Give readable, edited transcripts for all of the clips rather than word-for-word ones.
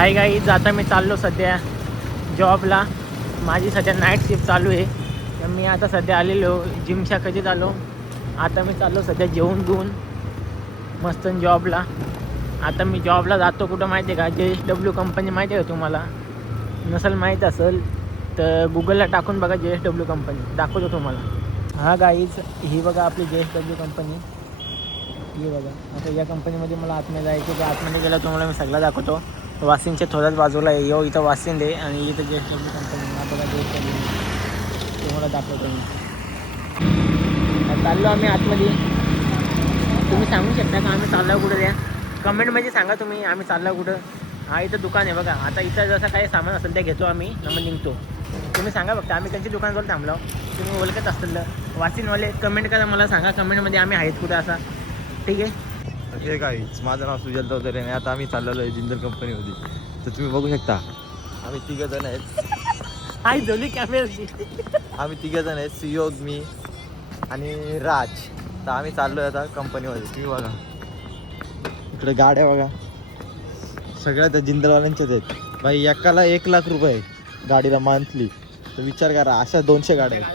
Hi guys, आता मी चाललो सध्या जॉबला. माझी सध्या नाईट शिफ्ट चालू आहे. तर मी आता सध्या आलेलो जिमच्या कधीच आलो. आता मी चाललो सध्या जेवून घेऊन मस्त जॉबला. आता मी जॉबला जातो कुठं माहिती आहे का? JSW कंपनी माहिती आहे का तुम्हाला? नसेल माहीत असेल तर गुगलला टाकून बघा, JSW कंपनी दाखवतो तुम्हाला. हा गाईज, ही बघा आपली JSW कंपनी. ही बघा. आता या कंपनीमध्ये मला आतमध्ये जायचं, तर आतमध्ये गेला तुम्हाला मी सगळं दाखवतो. वाशिंगच्या थोड्याच बाजूला आहे. यो इथं वाशिंग आहे आणि इथं JSW कंपनी. हा बघा JSW, तुम्हाला दाखवतो मी. चाललो आम्ही आतमध्ये. तुम्ही सांगू शकता का आम्ही चाललो कुठं? द्या कमेंटमध्ये सांगा तुम्ही आम्ही चाललो कुठं. हा इथं दुकान आहे बघा. आता इथं जसं काही सामान असेल ते घेतो आम्ही, मग निघतो. तुम्ही सांगा फक्त आम्ही त्यांच्या दुकानाजवळ थांबलो. तुम्ही ओळखत असतील वाशिंगवाले कमेंट करा, मला सांगा कमेंटमध्ये आम्ही आहेत कुठं असा. ठीक आहे. हे गाईच, माझं नाव सुजल चौधरी आणि आता आम्ही चाललेलो आहे जिंदल कंपनीमध्ये. तर तुम्ही बघू शकता आम्ही तिघं जण आहेत. आई झोली कॅमेराची. आम्ही तिघं जण आहेत, CEO मी आणि राज. तर आम्ही चाललो आहे आता कंपनीमध्ये. तुम्ही बघा इकडे गाड्या बघा, सगळ्या त्या जिंदलवाल्यांच्याच आहेत. भाई एकाला 1 लाख रुपये गाडीला मंथली. तर विचार करा, अशा 200 गाड्या आहेत.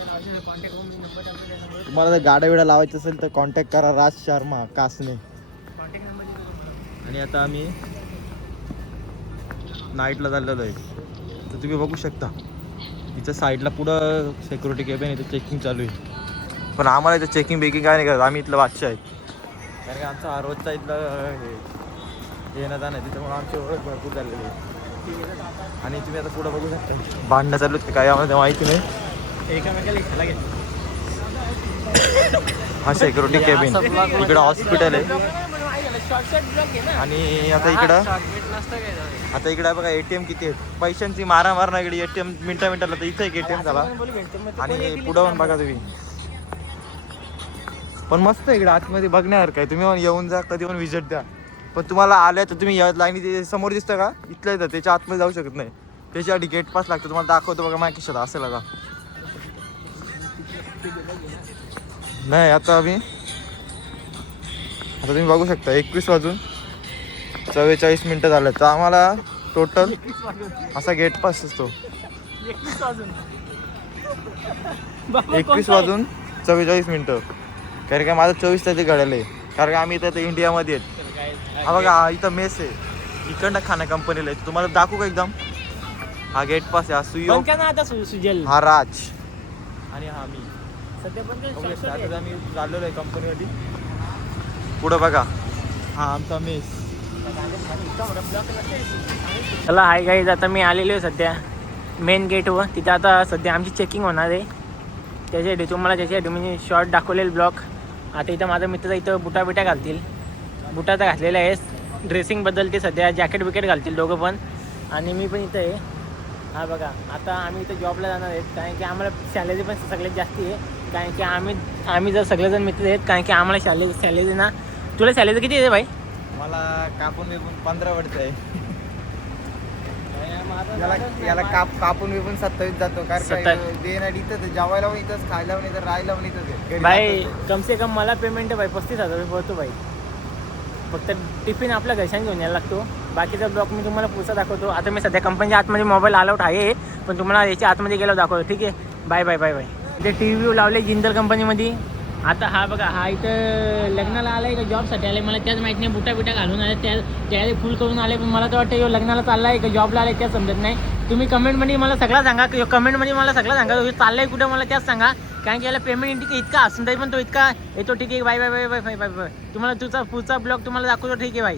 तुम्हाला जर गाड्या बिड्या लावायचं असेल तर कॉन्टॅक्ट करा राज शर्मा कासने. आणि आता आम्ही नाईटला चाललेलो आहे. तर तुम्ही बघू शकता इथं साईडला पुढं सिक्युरिटी केबिन इथं चेकिंग चालू आहे. पण आम्हाला इथं चेकिंग बेकिंग काय नाही करत. आम्ही इथलं बादशाह आहेत, कारण की आमचा हा रोजचा इथलं हे येणं जाणं आहे. त्याच्यामुळे आमची ओळख भरपूर झालेली आहे. आणि तुम्ही आता पुढं बघू शकता भांडणं चालू आहेत काय आम्हाला माहिती नाही. एकामेकाला खाला घ्या. हा सिक्युरिटी केबिन, इकडं हॉस्पिटल आहे. आणि आता इकडं बघा ATM किती आहेत. पैशांची मारामार नाही इकडे. ATM मिनटाला तर इथं एक ATM झाला. आणि पुढं बघा तुम्ही, पण मस्त इकडे आतमध्ये बघण्यासारखं काय. तुम्ही येऊन जा, कधी पण विजिट द्या. पण तुम्हाला आल्या तर तुम्ही या लाईनी समोर दिसतं का, इथलं येतं त्याच्या आतमध्ये जाऊ शकत नाही. त्याच्यासाठी गेट पास लागतं. तुम्हाला दाखवतो बघा माझ्या खिशात असेल का नाही. आता तुम्ही बघू शकता 21 वाजून 44 मिनटं झालं. तर आम्हाला टोटल असा गेट पास असतो 21 वाजून 44 मिनटं. कारण का माझं 24 तारखे घडायला आहे. कारण का आम्ही इथं इंडियामध्ये आहेत. हा बघा इथं मेस आहे, इकडनं खाना कंपनीला आहे. तुम्हाला दाखवू का एकदम? हा गेट पास आहे. हा सुजल, हा राज आणि हा मी. सध्या पण आता आम्ही चाललेलो आहे कंपनीमध्ये. पुढं बघा हा आमचा मेस. चला हाय गाईज, आता मी आलेलो आहे सध्या मेन गेटवर. तिथं आता सध्या आमची चेकिंग होणार आहे. त्याच्यासाठी तुम्हाला त्याच्यासाठी मी शॉर्ट दाखवलेलं ब्लॉग. आता इथं माझा मित्र इथं बुटा घालतील. बुटा तर घातलेला आहे. ड्रेसिंग बदलते सध्या, जॅकेट बिकेट घालतील दोघं पण. आणि मी पण इथं आहे. हा बघा, आता आम्ही इथं जॉबला जाणार आहेत. कारण की आम्हाला सॅलरी पण सगळ्यात जास्त आहे. कारण की आम्ही जर सगळेजण मित्र आहेत. कारण की आम्हाला सॅलरी ना, तुला सॅलरी किती आहे भाई? मला कापून विपून 15 वर्ष आहे. याला कापून विपून 27 जातो. कारण देणार इथं, जेवायला पण इथंच, खायला पण इथं, राहायला पण इथंच भाई. कम से कम मला पेमेंट आहे भाई 35,000 रुपये पडतो भाई. फक्त टिफिन आपल्या घरच्यांनी घेऊन यायला लागतो. बाकीचा ब्लॉग मी तुम्हाला पुढचा दाखवतो. आता मी सध्या कंपनीच्या आतमध्ये मोबाईल अलाउड आहे, पण तुम्हाला याच्या आतमध्ये गेलो दाखवतो. ठीक आहे, बाय बाय बाय बाय. ते TV लावले जिंदल कंपनीमध्ये. आता हा बघा, हा इथं लग्नाला आला आहे का जॉबसाठी आला आहे मला त्याच माहीत नाही. बुटा घालून आले, त्याला फुल करून आले. पण मला तर वाटतं यो लग्नाला चालला आहे का जॉबला आला आहे त्याच समजत नाही. तुम्ही कमेंटमध्ये मला सगळं सांगा, कमेंटमध्ये मला सगळं सांगा चाललं आहे कुठं, मला त्याच सांगा. कारण की याला पेमेंट इतका असून तरी पण तो इतका येतो. ठीक आहे, bye bye bye bye bye bye bye. तुम्हाला तुझा पुढचा ब्लॉग तुम्हाला दाखवतो. ठीक आहे बाय.